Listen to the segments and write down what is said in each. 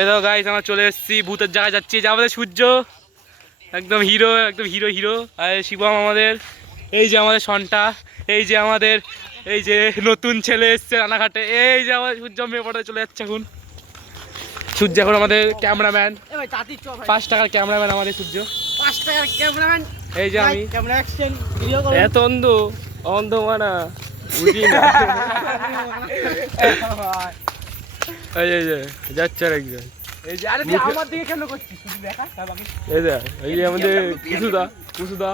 এই দেখো গাইস আমরা চলে এসেছি ভূতের জায়গায় যাচ্ছি, যে আমাদের সূর্য একদম হিরো, একদম হিরো হিরো। আর শিবম আমাদের, এই যে আমাদের সন্টা, এই যে আমাদের এই যে নতুন ছেলে এসছে রানাঘাটে, এই যে আমাদের সূর্য মেয়ে পড়ে চলে যাচ্ছে এখন। সূর্য এখন আমাদের ক্যামেরাম্যান, 5 টাকার ক্যামেরাম্যান আমাদের সূর্য, 5 টাকার ক্যামেরাম্যান। এই যে আমি ক্যামেরা অ্যাকশন ভিডিও করব। এত অন্ধ মানা বুঝি না। এই যে যাচ্ছে আর একজন, এই যে আরে তুই আমার দিকে কেন করছিস? তুই দেখা বাকি। এই যে আমাদের কুসুদা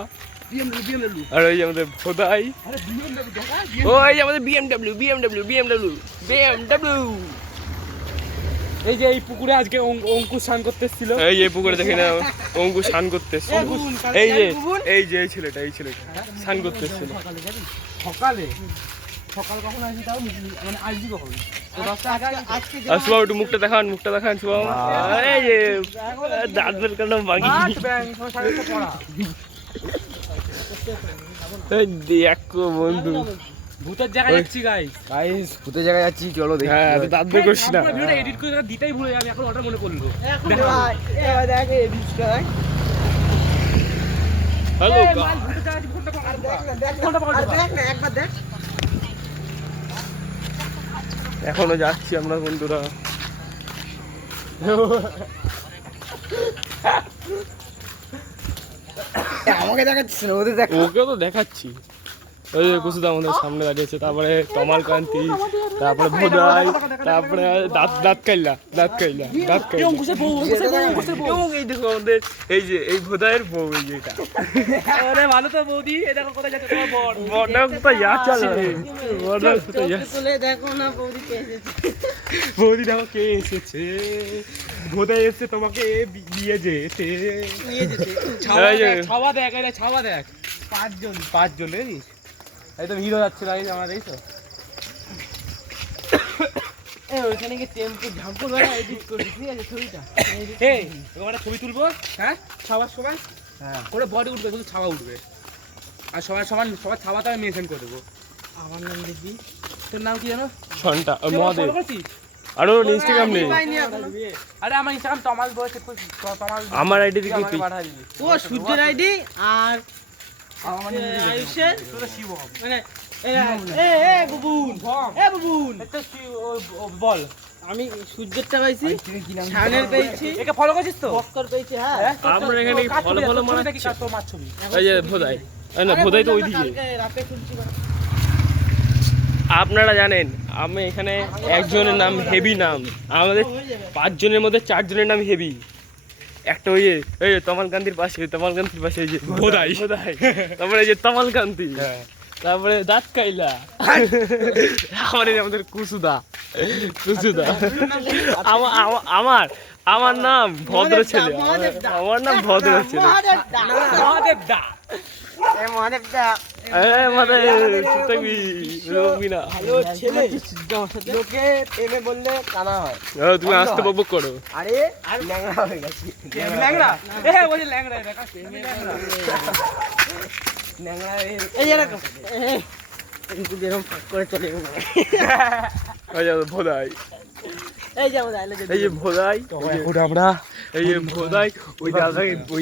BMW আর ওই যে আমাদের ভোদাই, আরে BMW দেখা। ওই যে আমাদের BMW। এই যে এই পুকুরে আজকে অঙ্কুশ স্নান করতে এসেছিল। এই যে পুকুরে দেখে না অঙ্কুশ স্নান করতে এসেছিল। এই যে এই ছেলেটা স্নান করতে এসেছিল। সকাল কখন আসবি তাও মানে আসবি কখন? আর শুভম একটু মুখটা দেখান শুভম। এই যে দাঁতের কাটা বাকি, দেখো বন্ধু ভূতের জায়গায় যাচ্ছি গাইস ভূতের জায়গায় যাচ্ছি, চলো দেখি। হ্যাঁ দাঁত বের করছি না, ভিডিওটা এডিট করে দিতেই ভুলে যাবে, এখন ওটা মনে করলো। হ্যালো এখনো যাচ্ছি আমরা বন্ধুরা। আমাকে দেখাচ্ছিস না, ওদের দেখ। ওকেও তো দেখাচ্ছি। ওই যে কুসুদা আমাদের সামনে দাঁড়িয়েছে, তারপরে তমাল কান্তি, তারপরে ভোদাই, তারপরে দাঁত কাইলা। এবং এই দেখো আমাদের এই যে এই ভোদাইয়ের বউ, এই যে এটা। আরে ভালো তো বৌদি, এই দেখো কোথায় যাচ্ছে তোমার বর। বড়টা কোথায় যাচ্ছে? চলে দেখো না বৌদি কে এসেছে। বৌদি দেখো কে এসেছে, ভোদাই এসেছে তোমাকে বিয়ে যেতে। ছাওয়া দেখ, এটা ছাওয়া দেখ। 5 জন দেখিস, একদম হিরো যাচ্ছে গাইস আমরা, দেখিস তো। এই ওখানে কি টেম্পো ঝাম্পো ধরে এডিট করছিস, ঠিক আছে ছবিটা? এই ওখানে ছবি তুলবো, হ্যাঁ ছাওয়ার সময়, হ্যাঁ করে বডি উঠবে, শুধু ছাওয়া উঠবে। আর সবার ছাওয়াটা আমি মেনশন করে দেবো। আমার নাম দিদি, তোর নাম কি জানো? সন্টা মহাদেব। আরো ইনস্টাগ্রাম নেই। আরে আমার ইনস্টাগ্রাম তমাল বয়স, আমার আইডি দিকে ও সূর্যের আইডি আর আয়ুষের শিব মানে বল। আমি সূর্যেরটা পাইছি, শানের পেয়েছি, একে ফলো করছিস তো? বক্কর পেয়েছি। হ্যাঁ আমরা এখানে ফলো মানে দেখি তোর মাছ ছবি। এই যে ভোদাই, না ভোদাই তো ওইদিকে। রাতে খুলছি। আপনারা জানেন আমি এখানে একজনের নাম হেভি নাম, আমাদের 5 জনের মধ্যে 4 জনের নাম হেভি। একটা ওই যে তমালকান্তির পাশে এই যে ভোদাই, তারপরে এই যে তমালকান্তি, তারপরে দাঁত কাইলা, আমাদের কুসুদা। আমার নাম ভদ্র ছেলে, আমার নাম ভদ্র ছেলে। তুমি আসতে বকবক করো। আরে ল্যাংড়া হয়ে গেছি, ল্যাংড়া করে চলে ভোদাই, এই যে আমাদের এই যে ভোদাই, আমরা এই যে ভোদাই ওই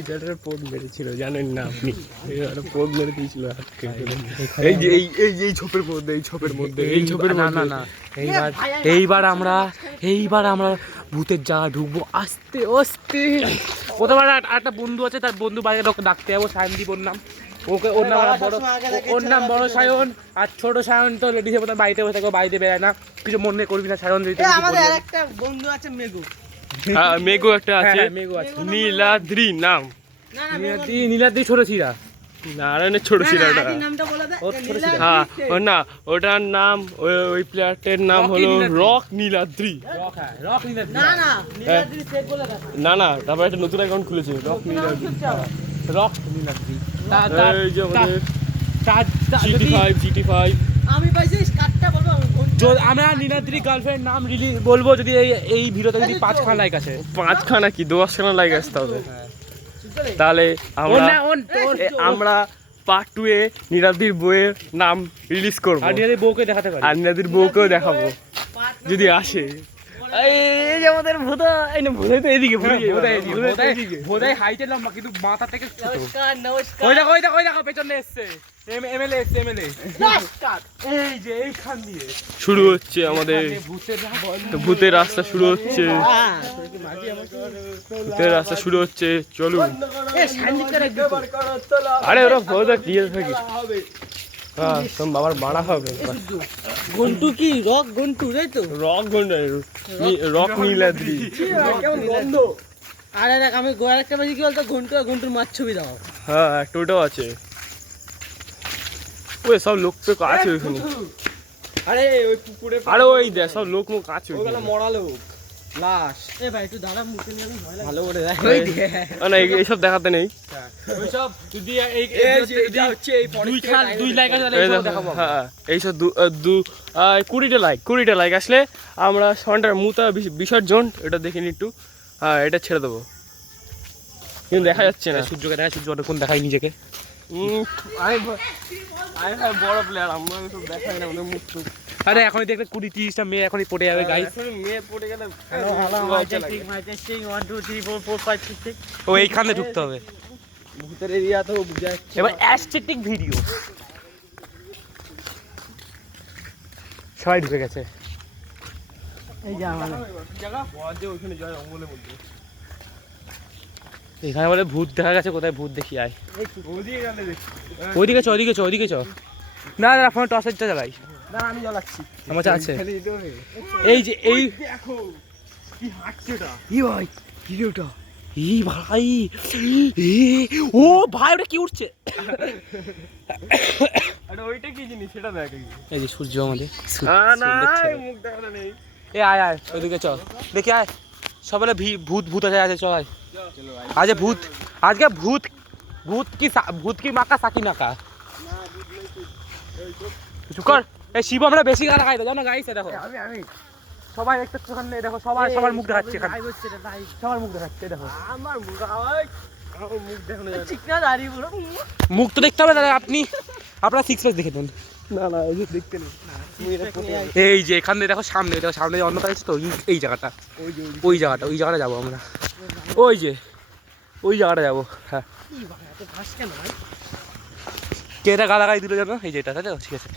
দাদাটার পোদ মেরেছিল, জানেন না আপনি? পোদ মেরে দিয়েছিল। এই ছোপের মধ্যে না এইবার আমরা ভূতের জায়গা ঢুকবো আস্তে আস্তে। প্রথমে একটা বন্ধু আছে, তার বন্ধু বাইরে ডাকতে যাবো, সায়নদীপ ওর নাম। ওর নাম বড় সায়ন, আর ছোট সায়ন তো লেডিসের মতো বাড়িতে বসে থাকে, বাড়িতে বেড়ায় না, কিছু মনে করবি না সায়ন। আমাদের আরেকটা বন্ধু আছে মেঘু, মেঘু একটা আছে, নীলাদ্রি নাম। নীলাদ্রি ছোট ছিরা, নারায়ণের ছোট ছিরাটা। হ্যাঁ না, ওটার নাম ওই প্লেয়ারটার নাম হলো রক নীলাদ্রি। না তারপর একটা নতুন অ্যাকাউন্ট খুলেছে রক নীলাদ্রি। GT5 আমি পাইছি কাটটা বলবো। আমরা নীলাদ্রি গার্লফ্রেন্ড নাম রিলিজ বলবো যদি এই ভিডিওতে যদি 5খানা লাইক আসে। 5খানা কি 10খানা লাইক আসতে হবে, তাহলে আমরা পার্ট 2 এ নীলাদ্রির বউয়ের নাম রিলিজ করবো, আর নীলাদ্রির বউকে দেখাতে পারি, আর নীলাদ্রির বউকেও দেখাবো যদি আসে। এই যে আমাদের ভূতা এই না ভূতা তো এদিকে বোধাই হাইটে লম্বা কিন্তু মাথা থেকে ছোট। নমস্কার ওই দেখো পেছনে এসছে এমএলএ এসছে এমএলএ এই যে এইখান দিয়ে শুরু হচ্ছে আমাদের ভূতের রাস্তা শুরু হচ্ছে, ভূতের রাস্তা শুরু হচ্ছে, চলুন। আরে ওরা ভোদা কি থাকে, হ্যাঁ তোম বাবার মারা হবে। ঘন্টু কি রক ঘন্টু তাই তো? রক গন্ডা রক নীলাদ্রি। কেমন গন্ধ। আরে দেখ আমি গোয়ার একটা বাজি কি বলতো ঘন্টু আর ঘন্টুর মাছ ছবি দাও। হ্যাঁ একটা ওটাও আছে। ওই সব লোক তো আছে ওইখানে। আরে ওই পুকুরে আরে ওই দেখ সব লোক মুখ আছে ওগুলো মরা লোক লাশ। এ ভাই একটু দাঁড়া মুখে নিয়ে আমি ভয় লাগে। ভালো করে দেখ। না এইসব দেখাতে নেই। ওইসব যদি এটা হচ্ছে এই দুই লাইক আছে এই দেখো, হ্যাঁ এইসব 20টা লাইক আসলে আমরা সন্টার মুতা বিসর্জন এটা দেখে নি একটু। হ্যাঁ এটা ছেড়ে দেবো, কিন্তু দেখা যাচ্ছে না। সূর্যকে দেখা, সূর্য অনেকক্ষণ দেখাই নিজেকে। আমি বড় প্লেয়ার, আমরা সব দেখাই না আমাদের মুখ। আরে এখনই দেখবে 20-30টা মেয়ে এখনই পড়ে যাবে গাইস। মেয়ে পড়ে গেলে ও এইখানে ঢুকতে হবে। ভূতের এরিয়া তো বুঝা যাচ্ছে। এবার অ্যাস্থেটিক ভিডিও সবাই ঢুকে গেছে। এই যে আমার জায়গা বল যে ওইখানে যায় জঙ্গলের মধ্যে। এখানে বলে ভূত দেখা গেছে, কোথায় ভূত দেখি আয়। ওদিকে গেলে দেখি। ওইদিকে চ না না ফোনে টর্চটা জ্বালাই। না আমি জ্বালাচ্ছি। আমার আছে খালি দিতে হবে। এই যে এই দেখো কি হাঁটছে ওটা। ই ভাই কি রে ওটা? এই ভাই ও ভাই ওটা কি উঠছে? আরে ওইটা কি জিনিস সেটা দেখ। এই যে সূর্য আমাদের না মুখ দেখানো নেই। এ আয় ওইদিকে চল দেখি আয়। সবাই ভূত আছে চল আয়। আজ ভূত কি মাকা সাকি নাকা চুকার। এই শিব আমরা বেশি গানা খাই তো জানো গাইস। দেখো আমি সবাই একটা ওখানে দেখো, সবার মুখ দেখাচ্ছে এখানে, লাইভ হচ্ছে রে লাইভ। সবার মুখ দেখাচ্ছে দেখো। আমার মুখ আমার মুখ দেখানো যায় চিকনা দাঁড়িয়ে পুরো। মুখ তো দেখতে হবে দাদা, আপনারা 6 পেজ দেখে দেন। না এই যে দেখতে নেই। এই যে এখান দিয়ে দেখো, সামনে যে অন্ধকার আছে তো এই জায়গাটা, ওই জায়গাটা যাবো আমরা। ওই জায়গাটা যাবো। হ্যাঁ কি ভাই এত ঘাস কেন ভাই? কে এটা গালাগাই দিল জানো? এই যে এটা তাই তো, ঠিক আছে।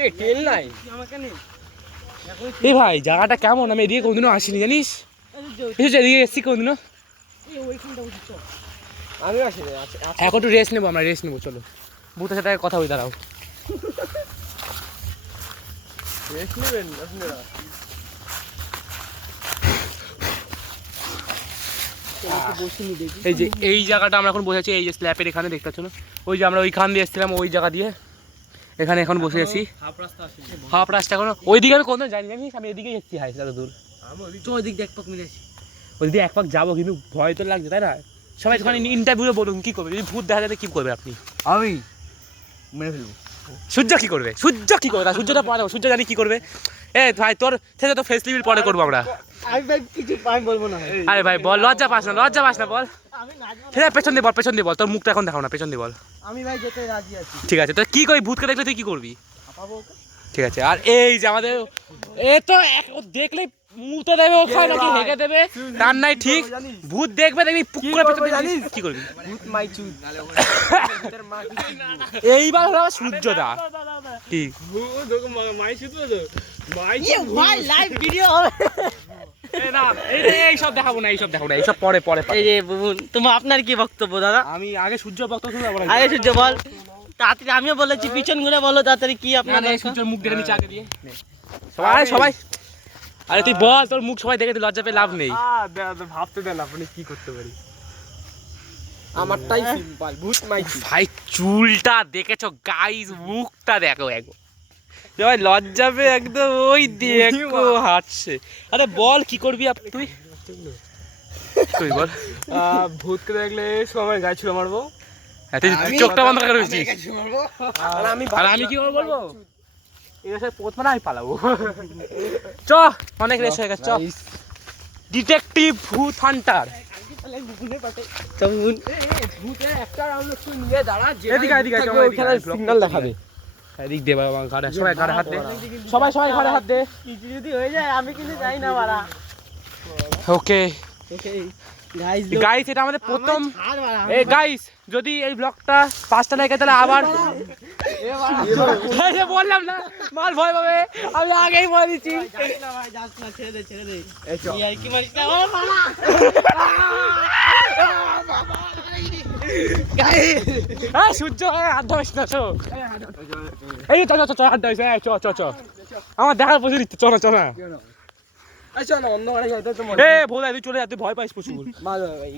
এ টেল নাই আমাকে নে। এই ভাই জায়গাটা কেমন? আমি এদিকে কোনদিনও আসিনি জানিস। এদিকে এসছি কোনদিনও। আমি আসিনি। এখন একটু রেস্ট নেবো, আমরা রেস্ট নেবো। চলো ভূতের সাথে কথা বলি, দাঁড়াও। রেস্ট নেবেন আপনারা? এই যে এই জায়গাটা আমরা এখন বসে আছি, এই যে স্ল্যাপের এখানে দেখতে পাচ্ছ না? ওই যে আমরা ওইখান দিয়ে এসেছিলাম, ওই জায়গা দিয়ে এখানে এখন বসে আছি। হাফ রাস্তা এখনো ওইদিকে আমি কোনদিন জানি জানিস, আমি এদিকেই এসেছি। হাই এত দূর তো ওই দিক দেখ পাক মিলেছি। ওইদিকে এক পাক যাবো, কিন্তু ভয় তো লাগছে তাই না? সবাই ওখানে ইন্টারভিউ বলুন কি করবে, যদি ভূত দেখা যাবে কি করবে আপনি? আমি মেরে ফেলবো। সূর্য কি করবে? সূর্যটা পরে, সূর্য জানি কি করবে। এ ভাই তোর থেকে তো ফেস লিভিল পরে করবো আমরা। আমি ভাই কিছু আমি বলবো না। আরে ভাই বল, লজ্জা পাস না বল। আমি নাচবো। হ্যাঁ পেছন দিয়ে বল, তোর মুখটা এখন দেখাও না, পেছন দিয়ে বল। আমি ভাই যেতে রাজি আছি। ঠিক আছে, তো কি করি, ভূতকে দেখলে তুই কি করবি? আপাবো। ঠিক আছে। আর এই যে আমাদের এ তো ও দেখলে মুতে দেবে, ওখানে নাকি হেগে দেবে, তার নাই ঠিক। ভূত দেখবে, দেখবি পুক করে পেছন দিয়ে কি করবি? ভূত মাইচু নালে ভূতের মা এইবার হলো সূর্যদা কি ভূত ওকে মাই শুধু তো মাই ভাই লাইভ ভিডিও হবে। না এইসব দেখাবো না, এইসব পরে। এই যে বুবুন তোমার আপনার কি বক্তব্য দাদা? আমি আগে সূর্য বক্তব্য শুনবো, আগে সূর্য বল তাড়াতাড়ি। আমিও বলেছি পিছন ঘুরে বলো তাড়াতাড়ি কি আপনার সূর্যের মুখ দেখে নিচে আগে দিয়ে সবাই। আরে তুই বল, তোর মুখ সবাই দেখে লজ্জা পেয়ে লাভ নেই। ভাবতে দেন আপনি কি করতে পারি। আমারটাই সিম্পল ভূত মাইচু। ভাই চুলটা দেখেছো গাইস, মুখটা দেখো একবার। ভাই লজ্জা পেয়ে একদম ওই দেখো হাঁটছে। আরে বল কি করবি তুই বল। ভূতকে দেখলে সবাই গায়ে ছুঁড়ে মারবো। হ্যাঁ তুই চোখটা বন্ধ করে রয়েছিস। আর আমি কি করবো বলবো? প্রথমে আমি পালাবো। চ অনেক রেস হয়ে গেছে, চ ডিটেকটিভ ভূত হান্টার। ভূতের একটা রাউন্ড একটু নিয়ে দাঁড়া। এদিকে সিগন্যাল দেখাবে। এদিক দে বাবা ঘাড়ে সবাই ঘাড়ে হাত দে সবাই ঘাড়ে হাত দে কিছু যদি হয়ে যায় আমি কিন্তু যাই না বাড়া। ওকে গাইস গাইস এটা আমাদের প্রথম এই গাইস যদি এই ব্লগটা 5টা লাইকে তাহলে আবার এই যে বললাম না মাল ভয় পাবে আমি আগেই বলে দিচ্ছি ভাই যাস না, ছেড়ে দে এই আর কি মারিস না ও বাড়া। হ্যাঁ সূর্য আড্ডা হইস না চো এই চ আড্ডা হইস চ আমার দেখার প্রচুর ইচ্ছে চলো চলো আচ্ছা না অন্য গাড়ি যাইতে তো এ ভোলা তুই চলে যা তুই ভয় পাইস প্রচুর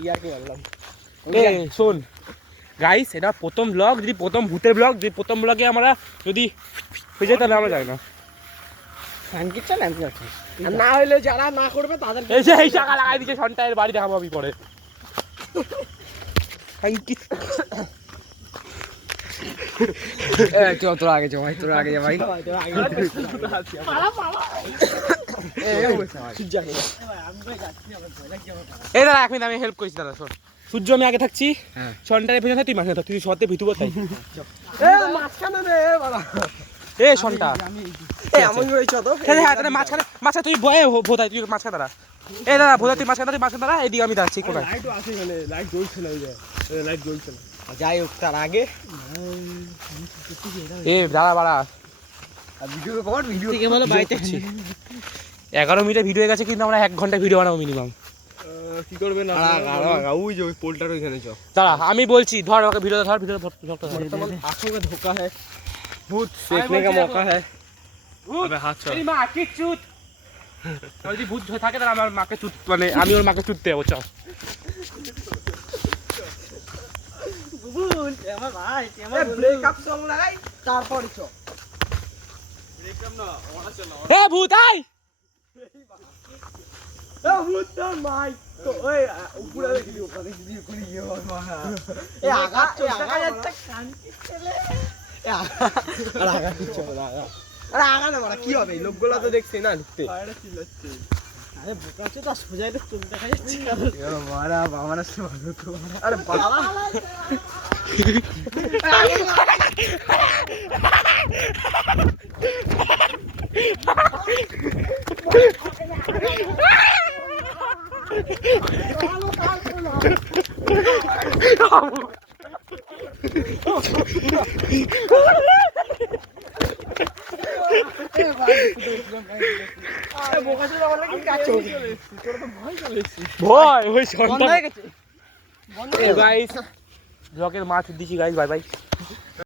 ইয়ার কি বললাম এ শোন গাইস এটা প্রথম ব্লগ যদি প্রথম ভূতের ব্লগ যদি প্রথম ব্লগে আমরা যদি হয়ে যায় তাহলে আমরা যাই না সাংকিট চল আমি আছি না হইলে যারা না করবে তাদের এই যে এই টাকা লাগাই দিচ্ছে সন্টায়ের বাড়ি দেখাবো আমি পরে তোর আগে ভাই তোর আগে যা ভাই এই দাদা এক মিনিট আমি হেল্প করেছি দাদা শোন সূর্য আমি আগে থাকছি সন্টারের পেছনে তুই মাঝখানে থাক তুই সত্যি ভিতু কোথায় মাঝখানে রে বাবা এ সন্টা এমন হয়েছ তো হ্যাঁ তাহলে মাঝখানে তুই বয়ে ভোতাই তুই মাঝখানে দাঁড়া এই দাদা ভোতাই তুই মাঝখানে দাঁড়া এদিকে আমি দাঁড়াচ্ছি কোথায় লাইটও আছে এখানে লাইট জ্বলছে না লাইট জ্বলছে না যাই হোক তার আগে এ দাঁড়া বাড়া ভিডিও কর ভিডিও থেকে বলো বাড়িতে 11 মিনিটের ভিডিও হয়ে গেছে কিন্তু আমরা 1 ঘন্টা ভিডিও বানাবো মিনিমাম কি করবে না ওই যে ওই পোলটার ওইখানে চ দাঁড়া আমি বলছি ধর ওকে ভিডিও ধর वर्तमान आंखों का धोखा है भूत सेकने का मौका है अबे हाथ छोड़ মা কি চুত যদি ভূত থাকে তাহলে আমার মাকে চুত মানে আমি ওর মাকে চুততে যাবো চল বুবুল আমার ভাই আমার ব্রেকআপ সং লাগাই তারপর চ ব্রেকআপ না ওনা চলো এ ভূত আই এ ভূত না মাই তো ওই উপরে ভিডিও করে ইয়ে বাবা এ আগা যাচ্ছে কান কি চলে এ আগা কি চলে আরে আগা না বড় কি হবে লোকগুলো তো দেখছি না ঢুকতে আরে চিল্লাচ্ছে আরে বোকা আছে তো সোজাই তো চোখ দেখা যাচ্ছে এ মারা বাবারা সে ভালো তো আরে বাবা ভয় ওই সন্ধ্যা গাইস ব্লকের মাছ দিছি গাইস বাই বাই